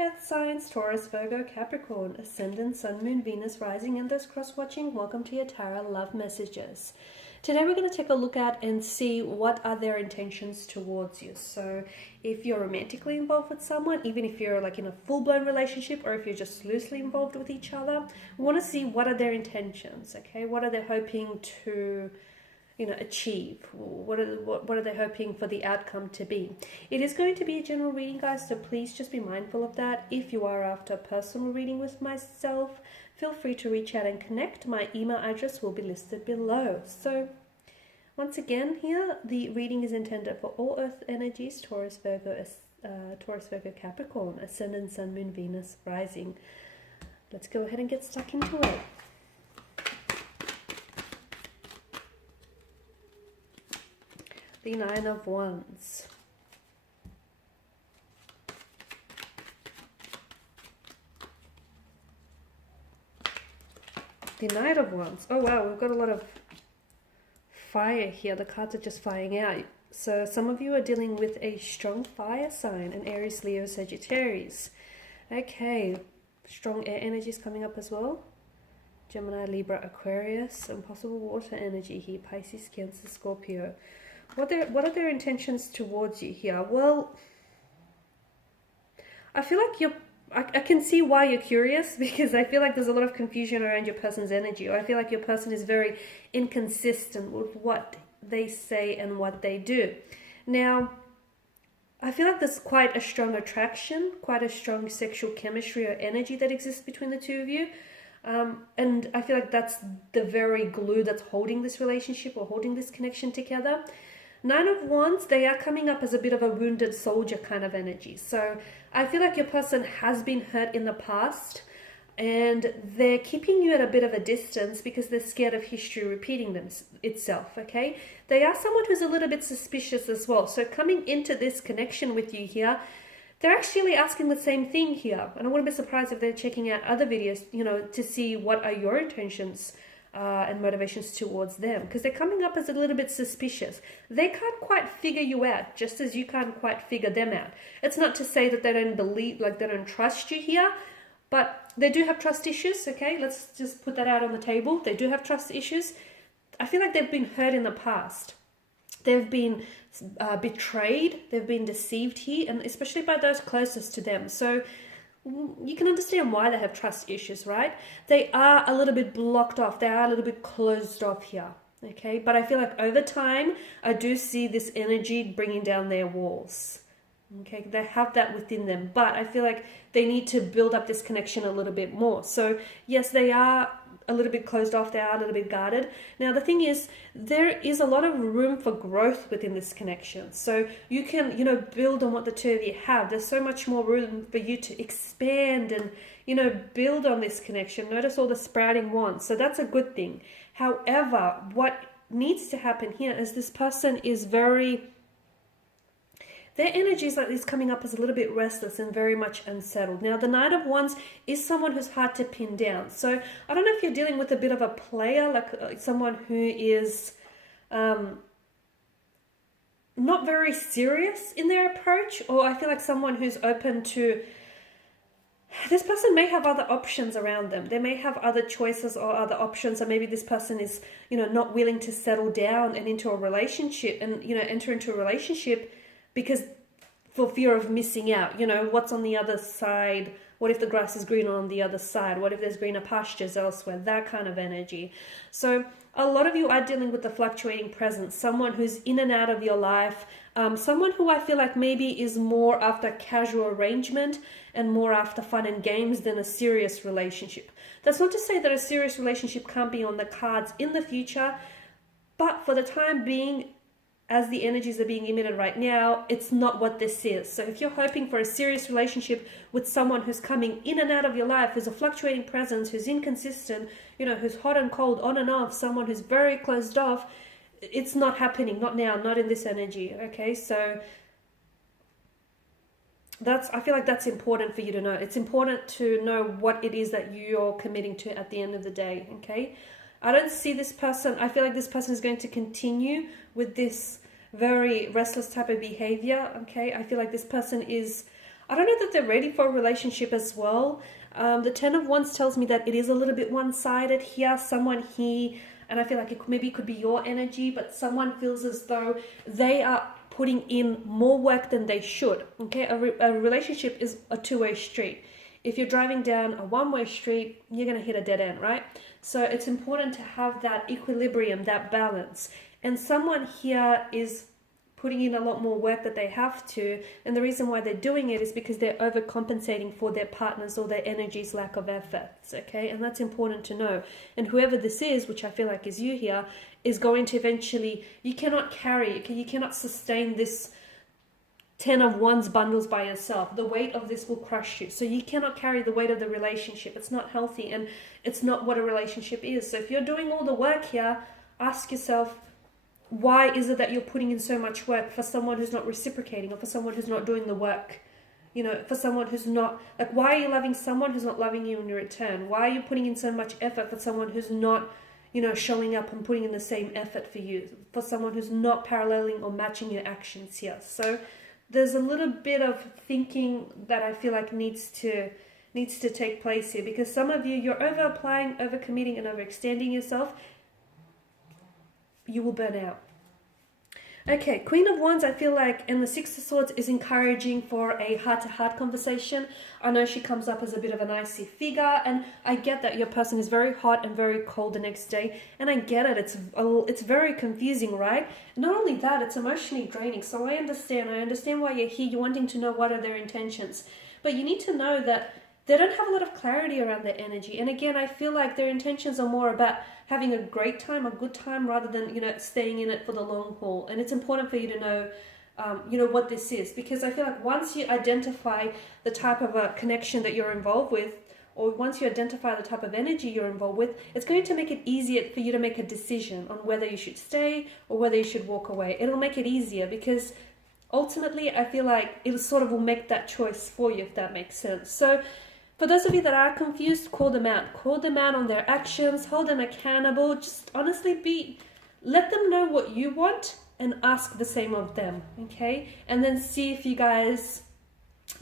earth signs, Taurus, Virgo, Capricorn, Ascendant, Sun, Moon, Venus, Rising, and those cross-watching, welcome to your tarot love messages. Today we're going to take a look at and see what are their intentions towards you. So if you're romantically involved with someone, even if you're like in a full-blown relationship, or if you're just loosely involved with each other, we want to see what are their intentions, okay? What are they hoping to achieve? What are they hoping for the outcome to be? It is going to be a general reading, guys, so please just be mindful of that. If you are after a personal reading with myself, feel free to reach out and connect. My email address will be listed below. So once again, here the reading is intended for all earth energies, Taurus, Virgo, Capricorn, Ascendant, Sun, Moon, Venus, Rising. Let's go ahead and get stuck into it. The Nine of Wands. The Knight of Wands. Oh wow, we've got a lot of fire here. The cards are just flying out. So some of you are dealing with a strong fire sign, an Aries, Leo, Sagittarius. Okay, strong air energies coming up as well. Gemini, Libra, Aquarius, and possible water energy here. Pisces, Cancer, Scorpio. What are their intentions towards you here? Well, I feel like I can see why you're curious, because I feel like there's a lot of confusion around your person's energy, or I feel like your person is very inconsistent with what they say and what they do. Now, I feel like there's quite a strong attraction, quite a strong sexual chemistry or energy that exists between the two of you. And I feel like that's the very glue that's holding this relationship or holding this connection together. Nine of Wands, they are coming up as a bit of a wounded soldier kind of energy. So I feel like your person has been hurt in the past and they're keeping you at a bit of a distance because they're scared of history repeating itself, okay? They are someone who's a little bit suspicious as well. So coming into this connection with you here, they're actually asking the same thing here. And I wouldn't be surprised if they're checking out other videos, to see what are your intentions and motivations towards them, because they're coming up as a little bit suspicious. They can't quite figure you out, just as you can't quite figure them out. It's not to say that they don't believe, like they don't trust you here, but they do have trust issues, okay? Let's just put that out on the table. They do have trust issues. I feel like they've been hurt in the past. They've been betrayed, they've been deceived here, and especially by those closest to them. So you can understand why they have trust issues, right? They are a little bit blocked off. They are a little bit closed off here, okay? But I feel like over time, I do see this energy bringing down their walls, okay? They have that within them, but I feel like they need to build up this connection a little bit more. So yes, they are a little bit closed off. They are a little bit guarded. Now, the thing is, there is a lot of room for growth within this connection. So you can, build on what the two of you have. There's so much more room for you to expand and, build on this connection. Notice all the sprouting wands. So that's a good thing. However, what needs to happen here is this person is their energy is coming up as a little bit restless and very much unsettled. Now, the Knight of Wands is someone who's hard to pin down. So I don't know if you're dealing with a bit of a player, like someone who is not very serious in their approach, or I feel like someone who's open to... This person may have other options around them. They may have other choices or other options, or maybe this person is, not willing to settle down and into a relationship and, enter into a relationship because for fear of missing out, what's on the other side? What if the grass is greener on the other side? What if there's greener pastures elsewhere? That kind of energy. So a lot of you are dealing with the fluctuating presence, someone who's in and out of your life, someone who I feel like maybe is more after casual arrangement and more after fun and games than a serious relationship. That's not to say that a serious relationship can't be on the cards in the future, but for the time being, as the energies are being emitted right now, it's not what this is. So if you're hoping for a serious relationship with someone who's coming in and out of your life, who's a fluctuating presence, who's inconsistent, who's hot and cold, on and off, someone who's very closed off, it's not happening, not now, not in this energy, okay? So I feel like that's important for you to know. It's important to know what it is that you're committing to at the end of the day, okay? I don't see this person, I feel like this person is going to continue with this very restless type of behavior, okay? I feel like this person is, I don't know that they're ready for a relationship as well. The Ten of Wands tells me that it is a little bit one-sided here. Someone here, and I feel like it could be your energy, but someone feels as though they are putting in more work than they should. Okay, a relationship is a two-way street. If you're driving down a one-way street, you're going to hit a dead end, right? So it's important to have that equilibrium, that balance. And someone here is putting in a lot more work that they have to, and the reason why they're doing it is because they're overcompensating for their partner's or their energy's lack of efforts, okay? And that's important to know. And whoever this is, which I feel like is you here, is going to eventually, you cannot carry, you cannot sustain this 10 of Wands bundles by yourself. The weight of this will crush you. So you cannot carry the weight of the relationship. It's not healthy, and it's not what a relationship is. So if you're doing all the work here, ask yourself, why is it that you're putting in so much work for someone who's not reciprocating, or for someone who's not doing the work? You know, for someone who's not, like, why are you loving someone who's not loving you in return? Why are you putting in so much effort for someone who's not, you know, showing up and putting in the same effort for you? For someone who's not paralleling or matching your actions here. So there's a little bit of thinking that I feel like needs to take place here, because some of you, you're over applying, over committing, and overextending yourself. You will burn out. Okay, Queen of Wands, I feel like, and the Six of Swords is encouraging for a heart-to-heart conversation. I know she comes up as a bit of an icy figure, and I get that your person is very hot and very cold the next day, and I get it. It's very confusing, right? Not only that, it's emotionally draining. So I understand why you're here. You're wanting to know what are their intentions, but you need to know that they don't have a lot of clarity around their energy. And again, I feel like their intentions are more about having a great time, a good time, rather than, you know, staying in it for the long haul. And it's important for you to know, you know, what this is, because I feel like once you identify the type of a connection that you're involved with, or once you identify the type of energy you're involved with, it's going to make it easier for you to make a decision on whether you should stay or whether you should walk away. It'll make it easier, because ultimately I feel like it sort of will make that choice for you, if that makes sense. So for those of you that are confused, call them out. Call them out on their actions. Hold them accountable. Just honestly let them know what you want and ask the same of them, okay? And then see if you guys,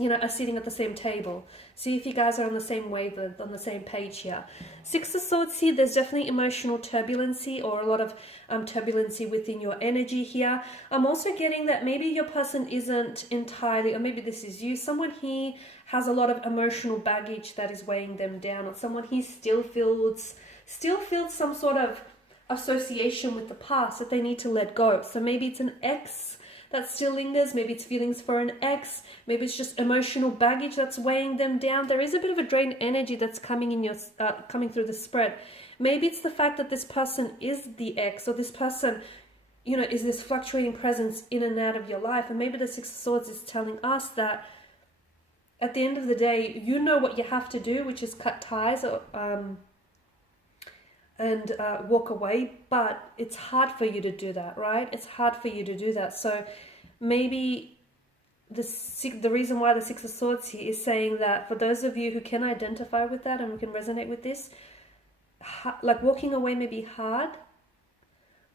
you know, are sitting at the same table. See if you guys are on the same wavelength, on the same page here. Six of Swords here, there's definitely emotional turbulency, or a lot of turbulency within your energy here. I'm also getting that maybe your person isn't entirely, or maybe this is you, someone here has a lot of emotional baggage that is weighing them down, or someone here still feels some sort of association with the past that they need to let go. So maybe it's an ex that still lingers, maybe it's feelings for an ex, maybe it's just emotional baggage that's weighing them down. There is a bit of a drained energy that's coming in your coming through the spread. Maybe it's the fact that this person is the ex, or this person, you know, is this fluctuating presence in and out of your life. And maybe the Six of Swords is telling us that at the end of the day, you know what you have to do, which is cut ties or and walk away, but it's hard for you to do that, right? It's hard for you to do that. So maybe the reason why the Six of Swords here is saying that for those of you who can identify with that and who can resonate with this, like walking away may be hard,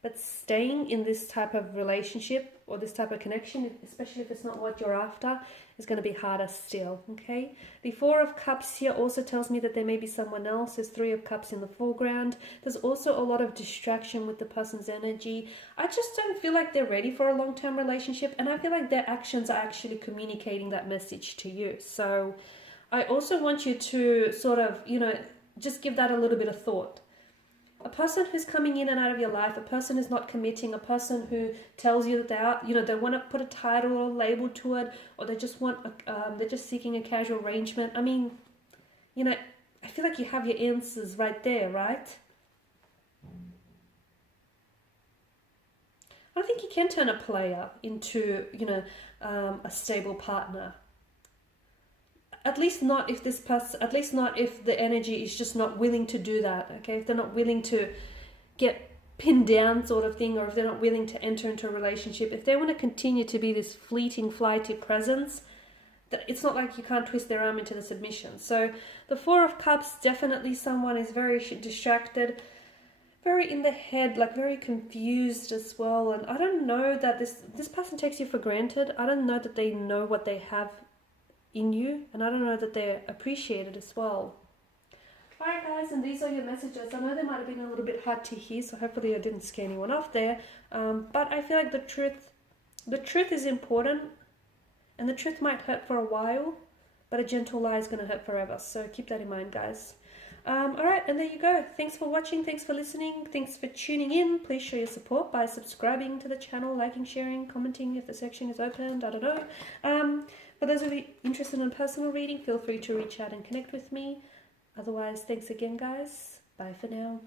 but staying in this type of relationship or this type of connection, especially if it's not what you're after, is going to be harder still, okay? The Four of Cups here also tells me that there may be someone else. There's Three of Cups in the foreground. There's also a lot of distraction with the person's energy. I just don't feel like they're ready for a long-term relationship, and I feel like their actions are actually communicating that message to you. So I also want you to sort of, you know, just give that a little bit of thought. A person who's coming in and out of your life, a person who's not committing, a person who tells you that they are, you know, they want to put a title or a label to it, or they just want, they're just seeking a casual arrangement. I mean, you know, I feel like you have your answers right there, right? I think you can turn a player into, you know, a stable partner. At least not if this person, at least not if the energy is just not willing to do that, okay? If they're not willing to get pinned down sort of thing, or if they're not willing to enter into a relationship, if they want to continue to be this fleeting, flighty presence, that it's not like you can't twist their arm into the submission. So the Four of Cups, definitely someone is very distracted, very in the head, like very confused as well. And I don't know that this person takes you for granted. I don't know that they know what they have in you, and I don't know that they're appreciated as well. Alright guys, and these are your messages. I know they might have been a little bit hard to hear, so hopefully I didn't scare anyone off there. But I feel like the truth is important, and the truth might hurt for a while, but a gentle lie is going to hurt forever. So keep that in mind, guys. Alright, and there you go. Thanks for watching, thanks for listening, thanks for tuning in. Please show your support by subscribing to the channel, liking, sharing, commenting if the section is opened, I don't know. For those of you interested in personal reading, feel free to reach out and connect with me. Otherwise, thanks again, guys. Bye for now.